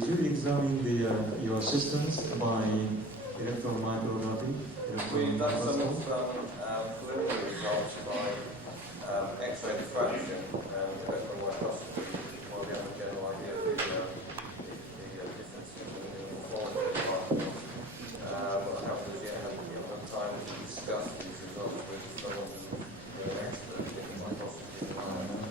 Did you examine your systems by electron micrography? We've done some preliminary results by X-ray diffraction and electron microscopy, while we have a general idea of the difference between the performance of the particles. I haven't as yet had enough time to discuss these results with someone who's an expert in microscopy and ion.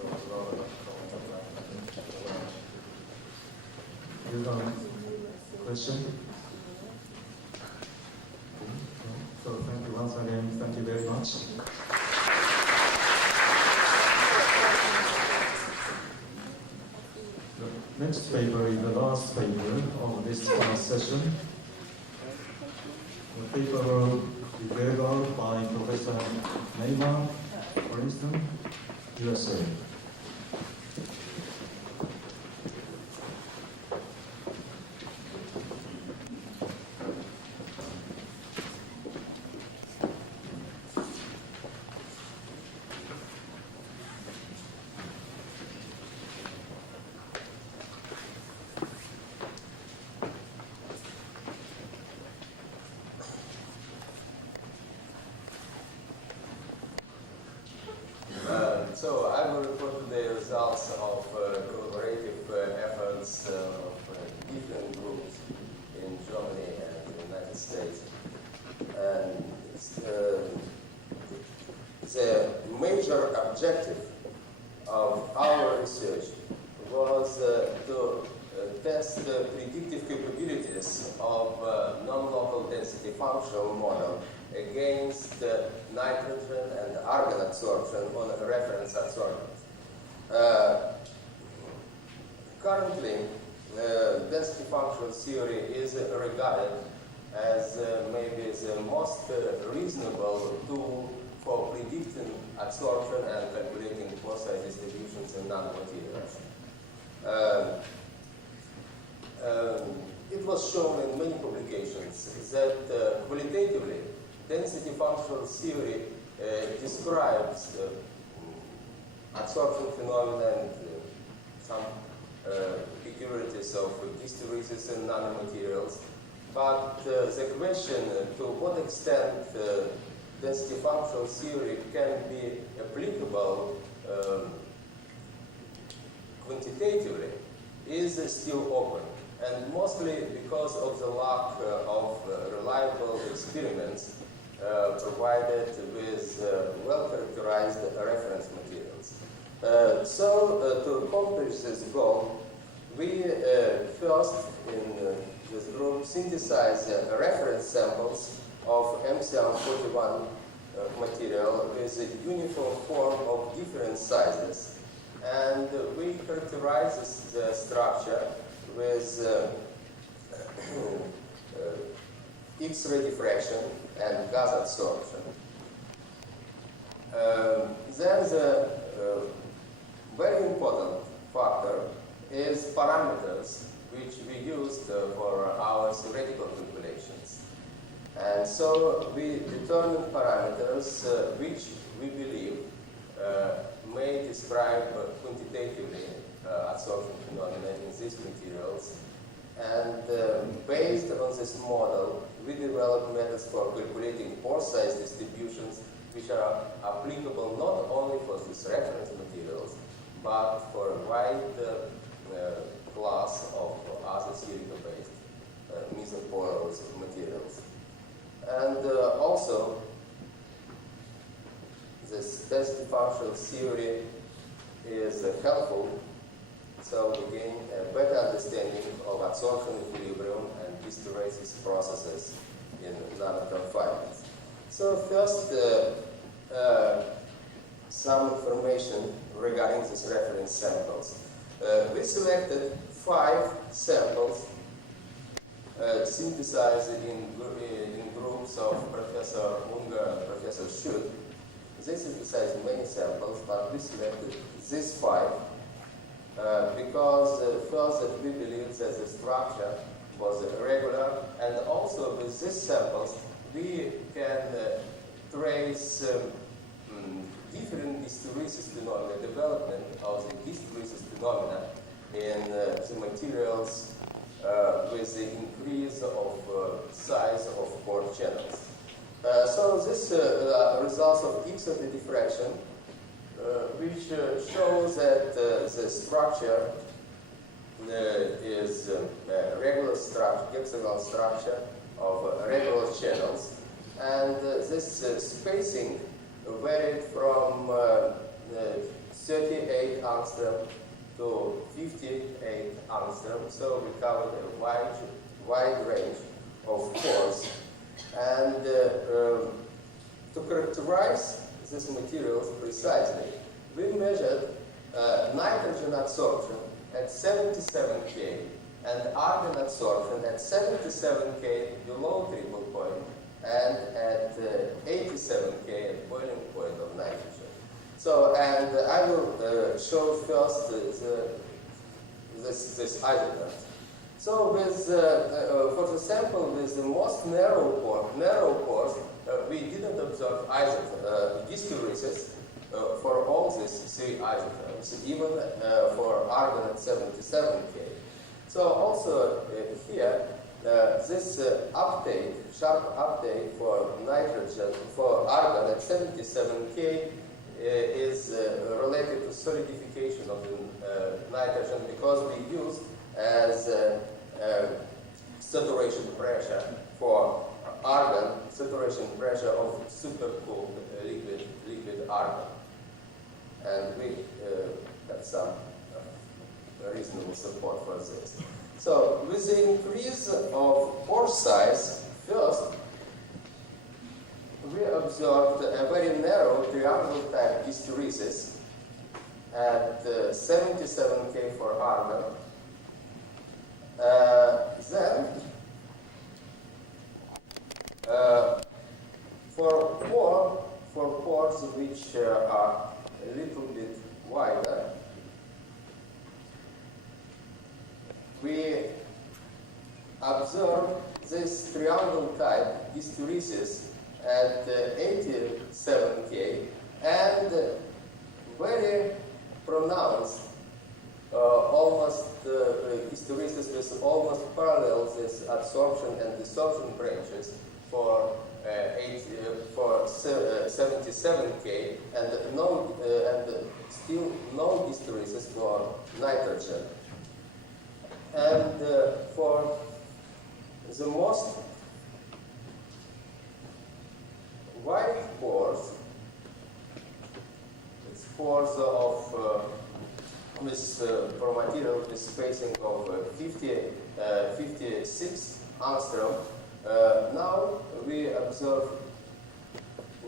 So I'd rather not comment on that. You have a question? So thank you once again. Thank you very much. The next paper is the last paper of this first session. The paper will be read out by Professor Neimark, Princeton, USA. So I will report today the results of collaborative efforts of different groups in Germany and the United States. And the major objective of our research was to test the predictive capabilities of non-local density functional model against nitrogen and argon absorption on a reference adsorbent. Currently, density functional theory is regarded as maybe the most reasonable tool for predicting absorption and calculating pore size distributions in nanomaterials. It was shown in many publications that qualitatively density functional theory describes absorption phenomena and some peculiarities of hysteresis in nanomaterials. But the question to what extent density functional theory can be applicable quantitatively is still open, and mostly because of the lack of reliable experiments provided with well-characterized reference materials. To accomplish this goal, we first in this group synthesized reference samples of MCM-41 material with a uniform form of different sizes, and we characterized the structure with X-ray diffraction and gas absorption. Then the very important factor is parameters which we used for our theoretical calculations. And so we determined parameters which we believe may describe quantitatively absorption phenomena in these materials. And based on this model, we developed methods for calculating pore size distributions which are applicable not only for these reference materials, but for a wide class of other silica-based mesoporous materials. And also, this density functional theory is helpful, so we gain a better understanding of absorption equilibrium and hysteresis processes in nanoconfinements. So first, some information regarding these reference samples. We selected 5 samples synthesized in groups of Professor Unger and Professor Schut. They synthesized many samples, but we selected these 5 because first that we believe that the structure was regular, and also with these samples we can trace different hysteresis phenomena, development of the hysteresis phenomena in the materials with the increase of size of pore channels. So this results of X-ray diffraction, which shows that the structure is a regular structure, hexagonal structure of regular channels, and this spacing varied from 38 angstrom to 58 angstrom, so we covered a wide range of pores. And to characterize these materials precisely, we measured nitrogen absorption at 77 K and argon absorption at 77 K below triple point and at 87 K at boiling point of nitrogen. So, and I will show first this isotope. So, with for the sample with the most narrow pores, we didn't observe hysteresis for all these three isotopes, even for argon at 77 K. So, also here, this sharp uptake for nitrogen, for argon at 77 K is related to solidification of the nitrogen, because we use as saturation pressure for argon, saturation pressure of supercooled liquid argon. And we have some reasonable support for this. So, with the increase of pore size, first, we observed a very narrow triangle type hysteresis at 77 K for argon. Then, for pores which are a little bit wider, we observe this triangle type hysteresis at 87 K and very pronounced almost hysteresis with almost parallel this absorption and desorption branches for 77 K and still no hysteresis for nitrogen. And for the most wide pores, it's pores of for material with spacing of 56 angstrom. Now we observe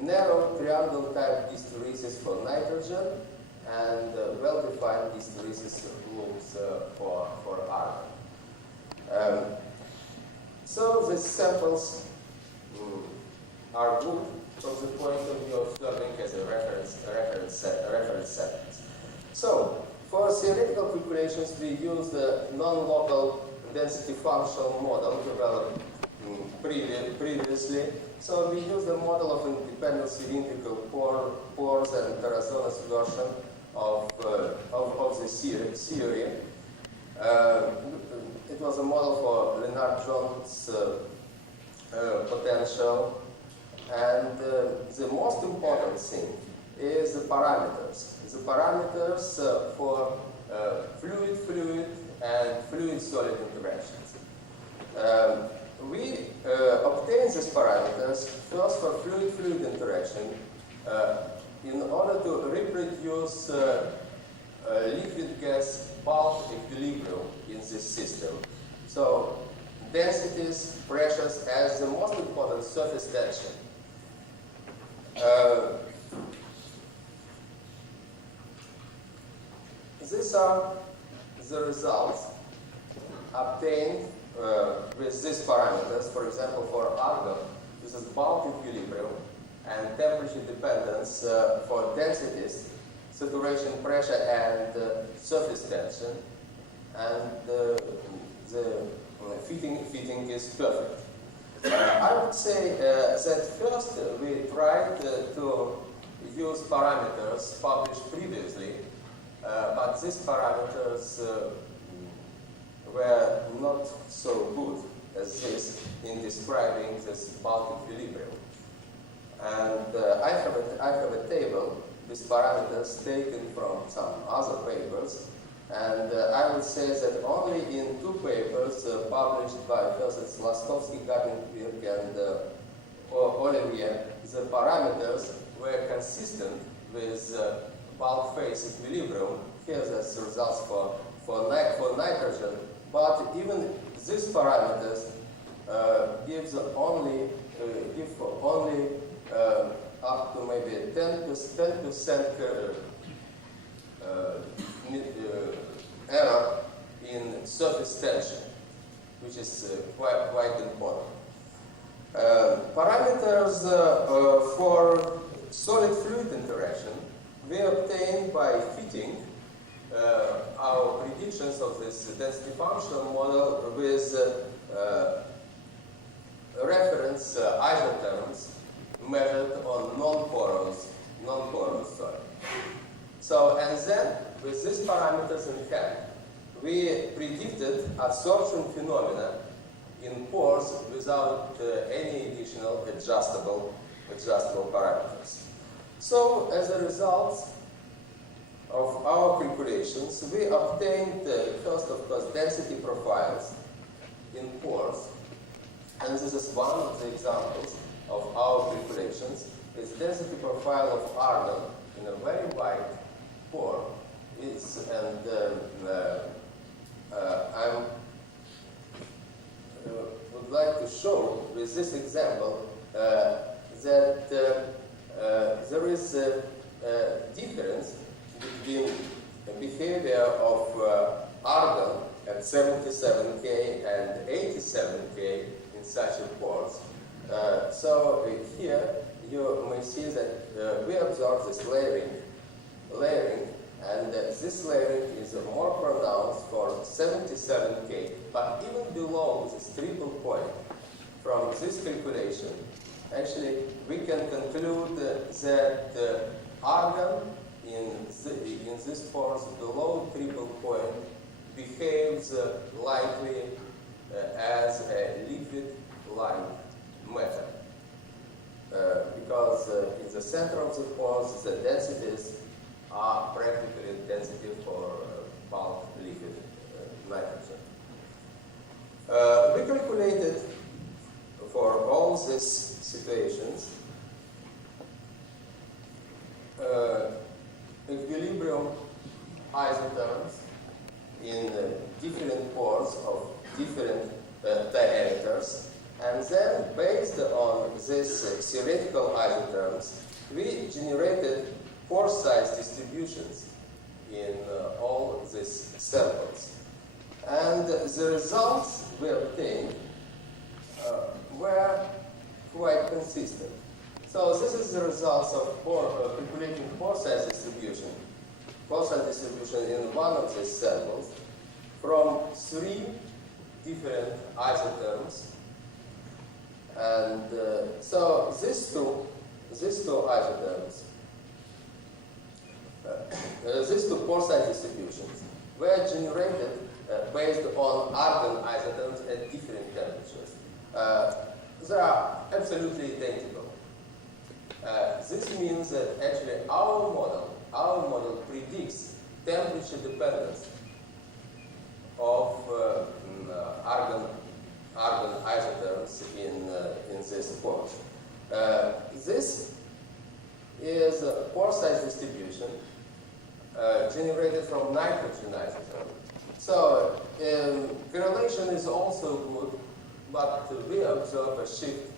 narrow triangle type hysteresis for nitrogen and well-defined hysteresis loops for argon. So these samples are good from the point of view of serving as a reference samples. So for theoretical calculations, we use the non-local density functional model developed previously. So we use the model of independent cylindrical pores and Tarazon's version of the theory. It was a model for Lennard-Jones potential, and the most important thing is the parameters. The parameters for fluid and fluid-solid interactions. We obtain these parameters first for fluid-fluid interaction in order to reproduce liquid-gas bulk equilibrium in this system. So densities, pressures as the most important surface tension. These are the results obtained with these parameters. For example, for argon, this is bulk equilibrium and temperature dependence for densities, saturation pressure, and surface tension. And the fitting is perfect. I would say that first we tried to use parameters published previously, but these parameters were not so good as this in describing this bulk equilibrium. And I have a table with parameters taken from some other papers, and I would say that only in 2 papers published by first Lastovsky, Gartenberg, and Olivier, the parameters were consistent with bulk phase equilibrium. Here that's the results for nitrogen, but even these parameters give only up to maybe 10% error in surface tension, which is quite important. Parameters for solid-fluid interaction we obtained by fitting our predictions of this density functional model with reference isotherms measured on non-porous soil. So, and then with these parameters in hand, we predicted absorption phenomena in pores without any additional adjustable parameters. So, as a result of our calculations, we obtained first, of course, density profiles in pores, and this is one of the examples of our calculations. It's density profile of argon in a very wide pore. I would like to show with this example that there is a difference between the behavior of argon at 77 K and 87 K in such a pores. So here you may see that we observe this layering, and this layering is more pronounced for 77 K. But even below this triple point, from this calculation, actually we can conclude that argon in this pores below triple point behaves likely as a liquid-like matter. Because in the center of the pores, the densities are practically density for bulk liquid nitrogen. We calculated for all these situations equilibrium isotherms in different pores of different diameters, and then based on these theoretical isotherms, we generated pore size distributions in all these samples. And the results we obtained were quite consistent. So this is the results of calculating pore size distribution in one of these samples from 3 different isotherms. And so these two isotherms, these 2 pore size distributions were generated based on argon isotherms at different temperatures. They are absolutely identical. This means that actually our model predicts temperature dependence of argon isotherms in this pores. This is a pore size distribution generated from nitrogen isotherm. So correlation is also good, but we observe a shift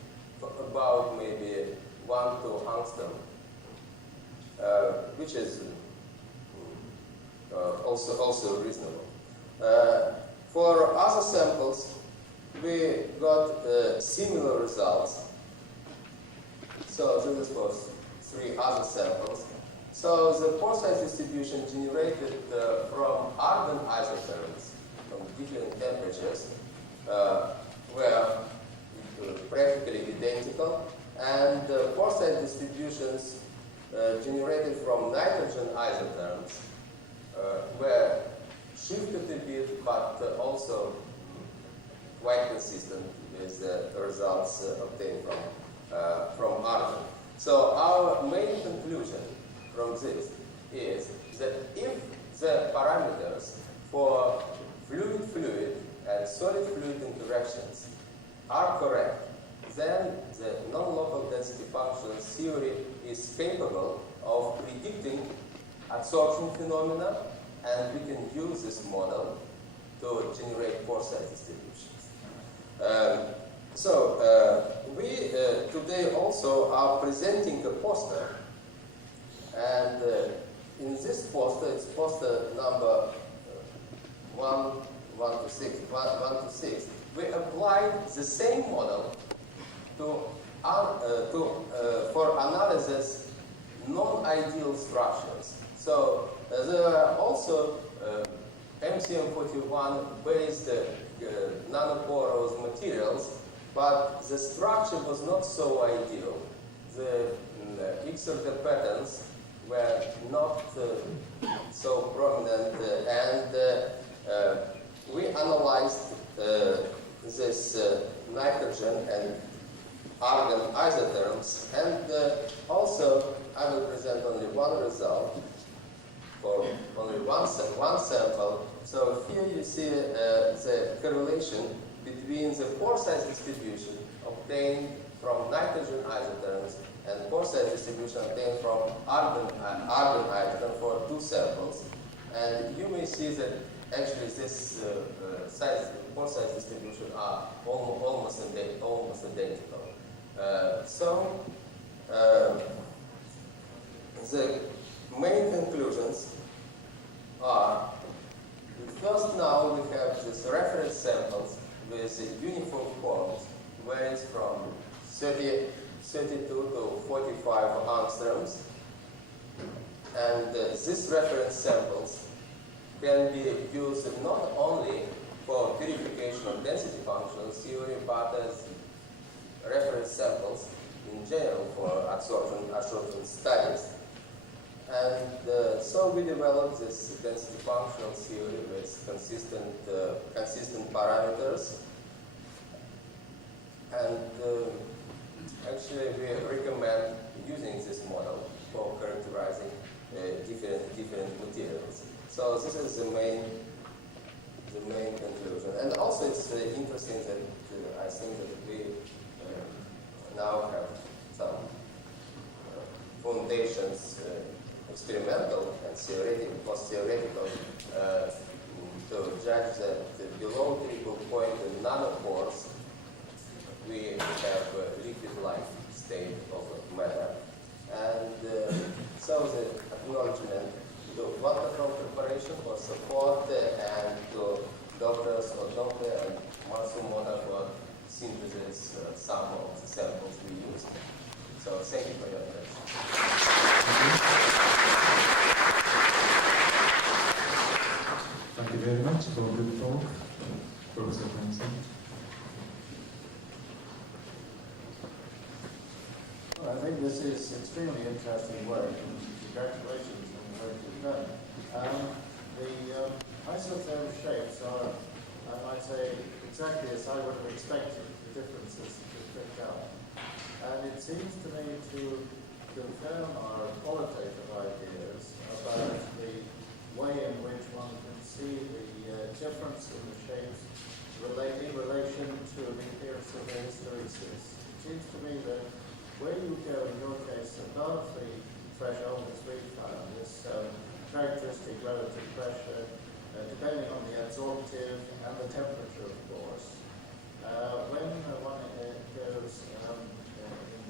about maybe 1 to angstrom, which is also reasonable. For other samples, we got similar results. So this is for 3 other samples. So the pore size distribution generated from argon isotherms from different temperatures were practically identical, and pore size distributions generated from nitrogen isotherms were shifted a bit, but also quite consistent with the results obtained from argon. So our main conclusion from this is that if the parameters for fluid-fluid and solid-fluid interactions are correct, then the non-local density function theory is capable of predicting adsorption phenomena, and we can use this model to generate pore size distributions. We today also are presenting a poster, and in this poster, it's poster number 1 to 6, we applied the same model for analysis non-ideal structures. So there are also MCM-41 based nanoporous materials, but the structure was not so ideal. The exerted patterns were not so prominent, and we analyzed this nitrogen and argon isotherms, and also I will present only one result for only one sample. So here you see the correlation between the pore size distribution obtained from nitrogen isotherms and pore size distribution obtained from argon isotope for two samples. And you may see that actually this pore size distribution are almost identical. The main conclusions are that first now we have these reference samples with uniform forms, varies from 32 to 45 angstroms, and these reference samples can be used not only for verification of density function theory, but as reference samples in general for adsorption studies. And so we developed this density functional theory with consistent parameters. And actually we recommend using this model for characterizing different materials. So this is the main conclusion. And also it's interesting that I think that we now have some foundations, experimental and theoretical, post-theoretical, to judge that below critical point in nanopores we have a liquid-like state of matter. And so the acknowledgement to water control preparation for support and to doctors or Dr. and Matsumoto for synthesis some of the samples we used. So thank you for your attention. Thank you very much for a good talk, Professor Franson. Well, I think this is extremely interesting work, and congratulations on the work you've done. The isotherm shapes are, I might say, exactly as I would have expected, the differences that you picked out. And it seems to me to confirm our qualitative ideas about the way in which one can see the difference in the shapes in relation to the appearance of the hysteresis. It seems to me that where you go, in your case, above the threshold as we found, this characteristic relative pressure, depending on the adsorptive and the temperature, of course. When one goes in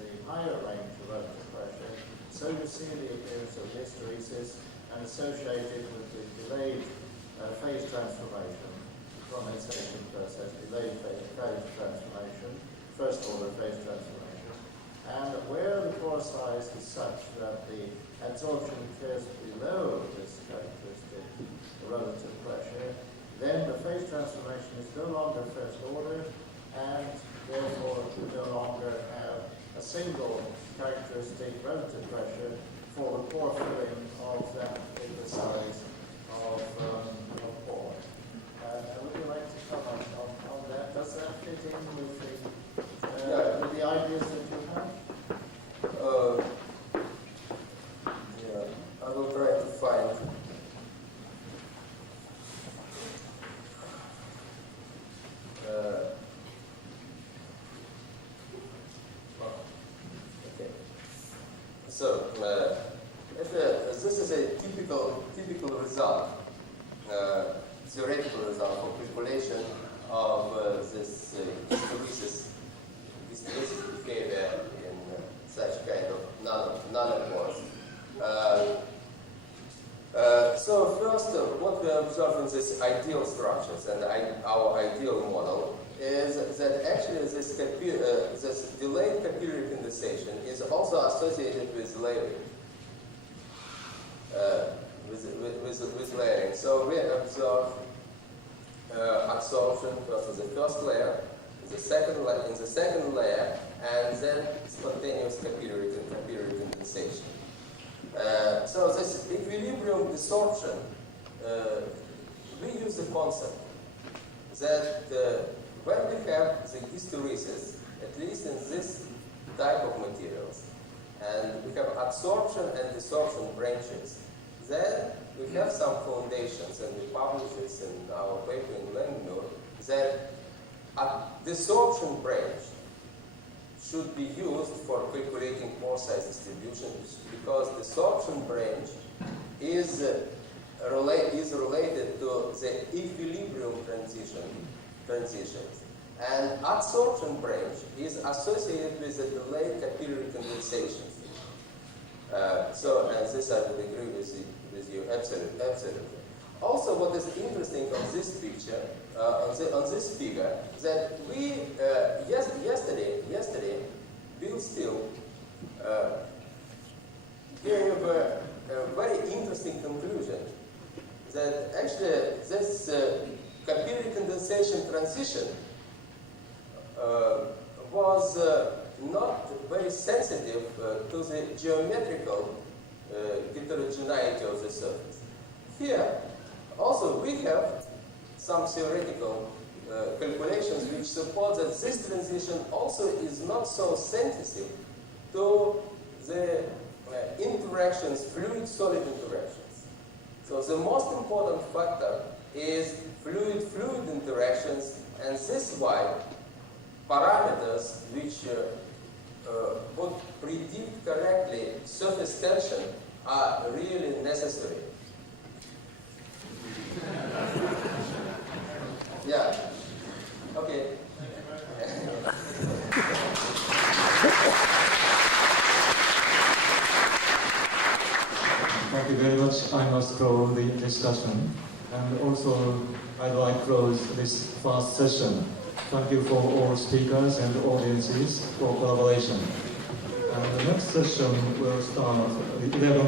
the higher range of relative pressure, so you see the appearance of hysteresis and associated with the delayed phase transformation, condensation process, delayed phase transformation, first order phase transformation. And where the pore size is such that the adsorption occurs below this characteristic relative pressure, then the phase transformation is no longer first order, and therefore we no longer have a single characteristic relative pressure for the pore filling of that particular size of pore. This is a typical result, theoretical result of calculation of this hysteresis behavior in such kind of nanopores. So first, what we observe in these ideal structures and our ideal model is that actually this delayed capillary condensation is also associated with layering. With layering. So we observe absorption first in the first layer, in the second layer, and then spontaneous capillary condensation. So this equilibrium desorption, we use the concept that when we have the hysteresis, at least in this type of materials, and we have absorption and desorption branches, then we have some foundations, and we publish this in our paper in Langmuir, that a desorption branch should be used for calculating pore size distributions, because desorption branch is related to the equilibrium transitions, and adsorption branch is associated with the delayed capillary condensation. And this I will agree with you absolutely. Also, what is interesting on this picture, on this figure, that we yesterday Bill Steele gave a very interesting conclusion that actually this capillary condensation transition was not very sensitive to the geometrical heterogeneity of the surface. Here, also, we have some theoretical calculations which support that this transition also is not so sensitive to the interactions, fluid-solid interactions. So the most important factor is fluid-fluid interactions, and this is why parameters which would predict correctly surface tension are really necessary. Yeah. Okay. Thank you very much. I must close the discussion. And also, I'd like to close this first session. Thank you for all speakers and audiences for collaboration. And the next session will start at 11.